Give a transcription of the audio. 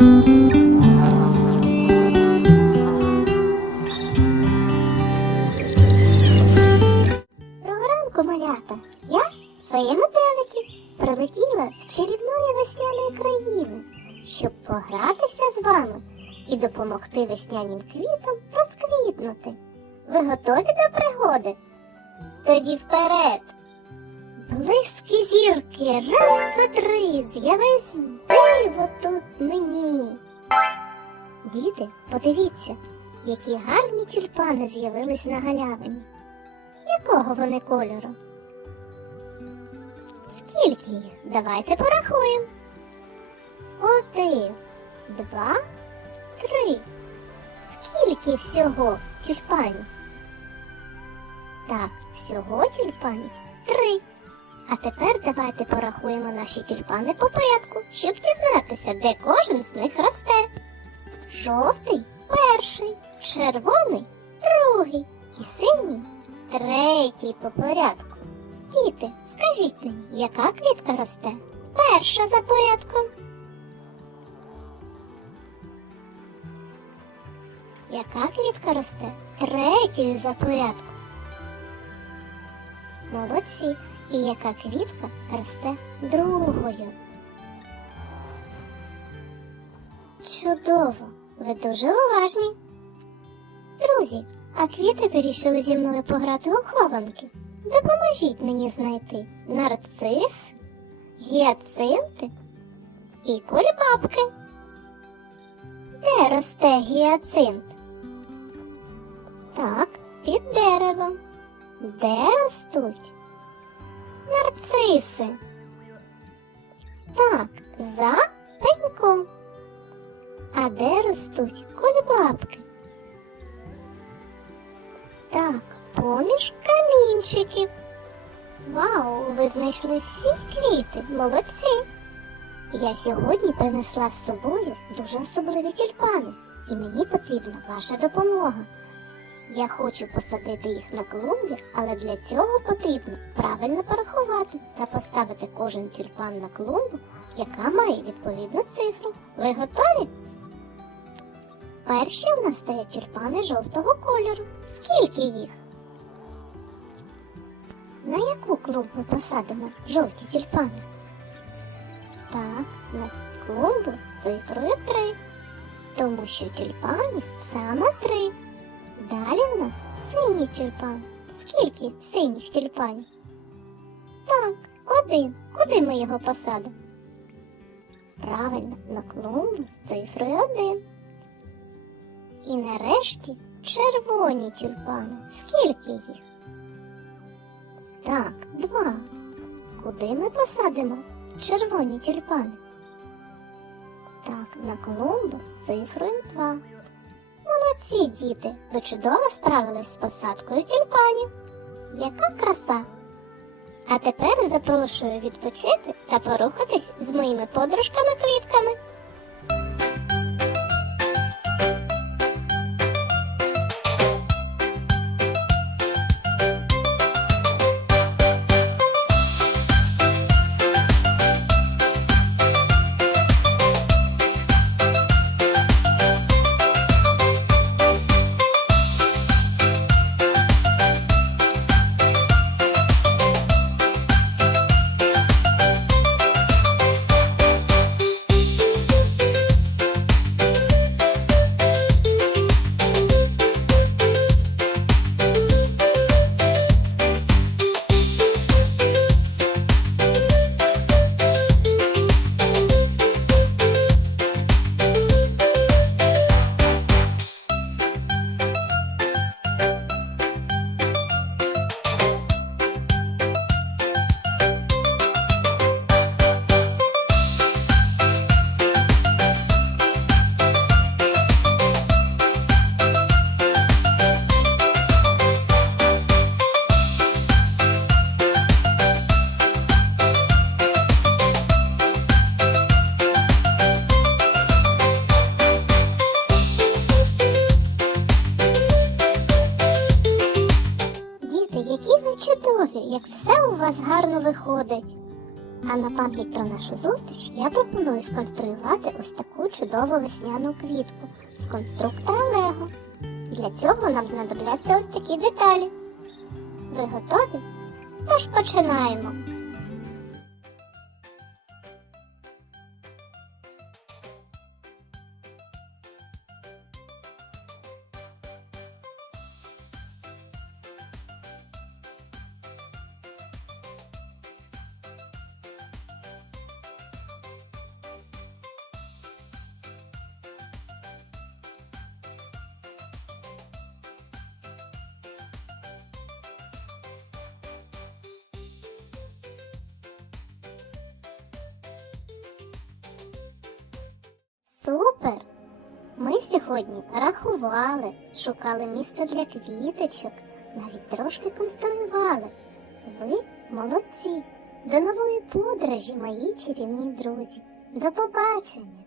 Доброго ранку, малята! Я, фея прилетіла з чарівної весняної країни, щоб погратися з вами і допомогти весняним квітам розквітнути. Ви готові до пригоди? Тоді вперед! Близькі зірки, раз, два, три, з'явись диво тут мені. Діти, подивіться, які гарні тюльпани з'явились на галявині. Якого вони кольору? Скільки їх? Давайте порахуємо. Один, два, три. Скільки всього тюльпанів? Так, всього тюльпанів три. А тепер давайте порахуємо наші тюльпани по порядку, щоб дізнатися, де кожен з них росте. Жовтий перший, червоний другий і синій третій по порядку. Діти, скажіть мені, яка квітка росте? Перша за порядком. Яка квітка росте? Третьою за порядком. Молодці. І яка квітка росте другою? Чудово! Ви дуже уважні. Друзі, а квіти вирішили зі мною пограти у хованки. Допоможіть мені знайти нарцис, гіацинти і кульбабки. Де росте гіацинт? Так, під деревом. Де ростуть? Нарциси. Так, за пеньком. А де ростуть кульбабки? Так, поміж камінчиків. Вау, ви знайшли всі квіти, молодці. Я сьогодні принесла з собою дуже особливі тюльпани, і мені потрібна ваша допомога. Я хочу посадити їх на клумбі, але для цього потрібно правильно порахувати та поставити кожен тюльпан на клумбу, яка має відповідну цифру. Ви готові? Перші у нас стоять тюльпани жовтого кольору. Скільки їх? На яку клумбу посадимо жовті тюльпани? Так, на клумбу з цифрою 3. Тому що тюльпанів саме 3. Далі в нас синій тюльпан. Скільки синіх тюльпанів? Так, один. Куди ми його посадимо? Правильно, на клумбу з цифрою 1. І нарешті червоні тюльпани. Скільки їх? Так, два. Куди ми посадимо червоні тюльпани? Так, на клумбу з цифрою 2. Молодці, діти, ви чудово справились з посадкою тюльпанів. Яка краса! А тепер запрошую відпочити та порухатись з моїми подружками-квітками. Вас гарно виходить. А на пам'ять про нашу зустріч я пропоную сконструювати ось таку чудову весняну квітку з конструктора Лего. Для цього нам знадобляться ось такі деталі. Ви готові? Тож починаємо. Сьогодні рахували, шукали місце для квіточок, навіть трошки конструювали. Ви молодці! До нової подорожі, мої чарівні друзі! До побачення!